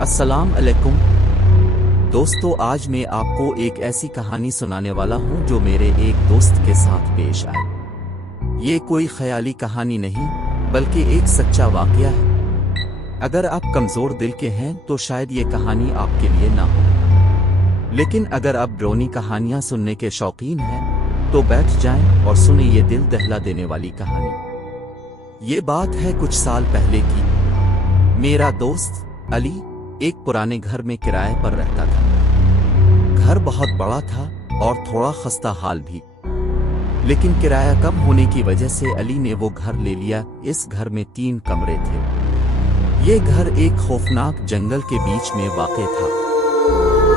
السلام علیکم دوستو، آج میں آپ کو ایک ایسی کہانی سنانے والا ہوں جو میرے ایک دوست کے ساتھ پیش آئی۔ یہ کوئی خیالی کہانی نہیں بلکہ ایک سچا واقعہ ہے۔ اگر آپ کمزور دل کے ہیں تو شاید یہ کہانی آپ کے لیے نہ ہو، لیکن اگر آپ ڈرونی کہانیاں سننے کے شوقین ہیں تو بیٹھ جائیں اور سنیں یہ دل دہلا دینے والی کہانی۔ یہ بات ہے کچھ سال پہلے کی۔ میرا دوست علی ایک پرانے گھر میں کرائے پر رہتا تھا۔ گھر بہت بڑا تھا اور تھوڑا خستہ حال بھی، لیکن کرایہ کم ہونے کی وجہ سے علی نے وہ گھر لے لیا۔ اس گھر میں 3 کمرے تھے۔ یہ گھر ایک خوفناک جنگل کے بیچ میں واقع تھا۔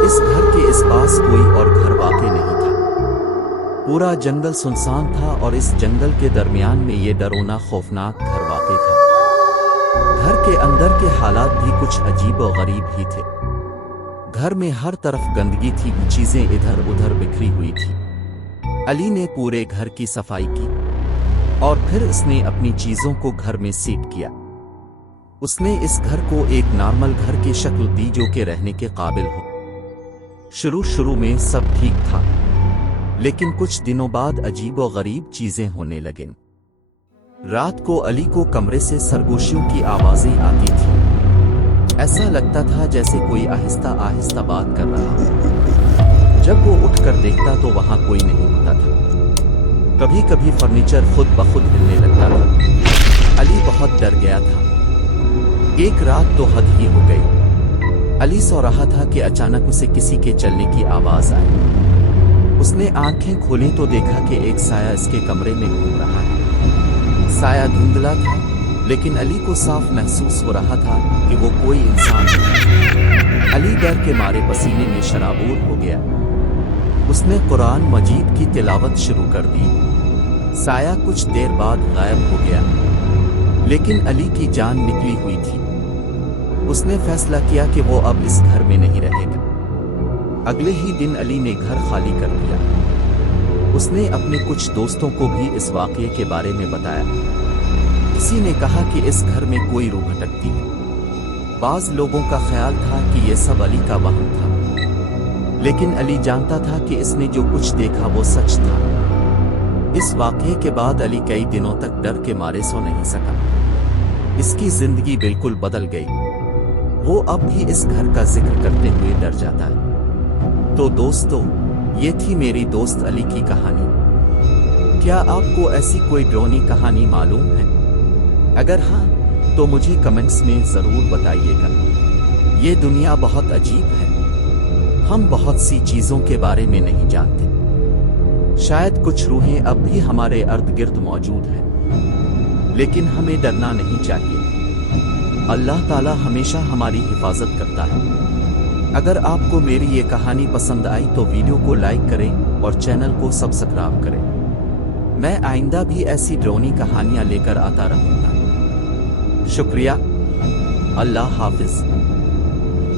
اس گھر کے اس پاس کوئی اور گھر واقع نہیں تھا۔ پورا جنگل سنسان تھا اور اس جنگل کے درمیان میں یہ ڈرونا خوفناک گھر واقع تھا۔ گھر کے اندر کے حالات بھی کچھ عجیب و غریب ہی تھے۔ گھر میں ہر طرف گندگی تھی، چیزیں ادھر ادھر بکھری ہوئی تھی۔ علی نے پورے گھر کی صفائی کی اور پھر اس نے اپنی چیزوں کو گھر میں سیٹ کیا۔ اس نے اس گھر کو ایک نارمل گھر کی شکل دی جو کہ رہنے کے قابل ہو۔ شروع میں سب ٹھیک تھا، لیکن کچھ دنوں بعد عجیب و غریب چیزیں ہونے لگیں۔ رات کو علی کو کمرے سے سرگوشیوں کی آوازیں آتی تھیں۔ ایسا لگتا تھا جیسے کوئی آہستہ آہستہ بات کر رہا ہو۔ جب وہ اٹھ کر دیکھتا تو وہاں کوئی نہیں ہوتا تھا۔ کبھی کبھی فرنیچر خود بخود ہلنے لگتا تھا۔ علی بہت ڈر گیا تھا۔ ایک رات تو حد ہی ہو گئی۔ علی سو رہا تھا کہ اچانک اسے کسی کے چلنے کی آواز آئی۔ اس نے آنکھیں کھولیں تو دیکھا کہ ایک سایہ اس کے کمرے میں گھوم رہا ہے۔ سایہ دھندلا تھا، لیکن علی کو صاف محسوس ہو رہا تھا کہ وہ کوئی انسان ہے۔ علی ڈر کے مارے پسینے میں شرابور ہو گیا۔ اس نے قرآن مجید کی تلاوت شروع کر دی۔ سایہ کچھ دیر بعد غائب ہو گیا، لیکن علی کی جان نکلی ہوئی تھی۔ اس نے فیصلہ کیا کہ وہ اب اس گھر میں نہیں رہے گا۔ اگلے ہی دن علی نے گھر خالی کر دیا۔ اس نے اپنے کچھ دوستوں کو بھی اس واقعے کے بارے میں بتایا۔ کسی نے کہا کہ اس گھر میں کوئی روح بھٹکتی ہے۔ بعض لوگوں کا خیال تھا کہ یہ سب علی کا وہم تھا، لیکن علی جانتا تھا کہ اس نے جو کچھ دیکھا وہ سچ تھا۔ اس واقعے کے بعد علی کئی دنوں تک ڈر کے مارے سو نہیں سکا۔ اس کی زندگی بالکل بدل گئی۔ وہ اب بھی اس گھر کا ذکر کرتے ہوئے ڈر جاتا ہے۔ تو دوستو، یہ تھی میری دوست علی کی کہانی۔ کیا آپ کو ایسی کوئی ڈرونی کہانی معلوم ہے؟ اگر ہاں تو مجھے کمنٹس میں ضرور بتائیے گا۔ یہ دنیا بہت عجیب ہے۔ ہم بہت سی چیزوں کے بارے میں نہیں جانتے۔ شاید کچھ روحیں اب بھی ہمارے ارد گرد موجود ہیں، لیکن ہمیں ڈرنا نہیں چاہیے۔ اللہ تعالی ہمیشہ ہماری حفاظت کرتا ہے۔ اگر آپ کو میری یہ کہانی پسند آئی تو ویڈیو کو لائک کریں اور چینل کو سبسکرائب کریں۔ میں آئندہ بھی ایسی ڈرونی کہانیاں لے کر آتا رہوں گا۔ شکریہ۔ اللہ حافظ۔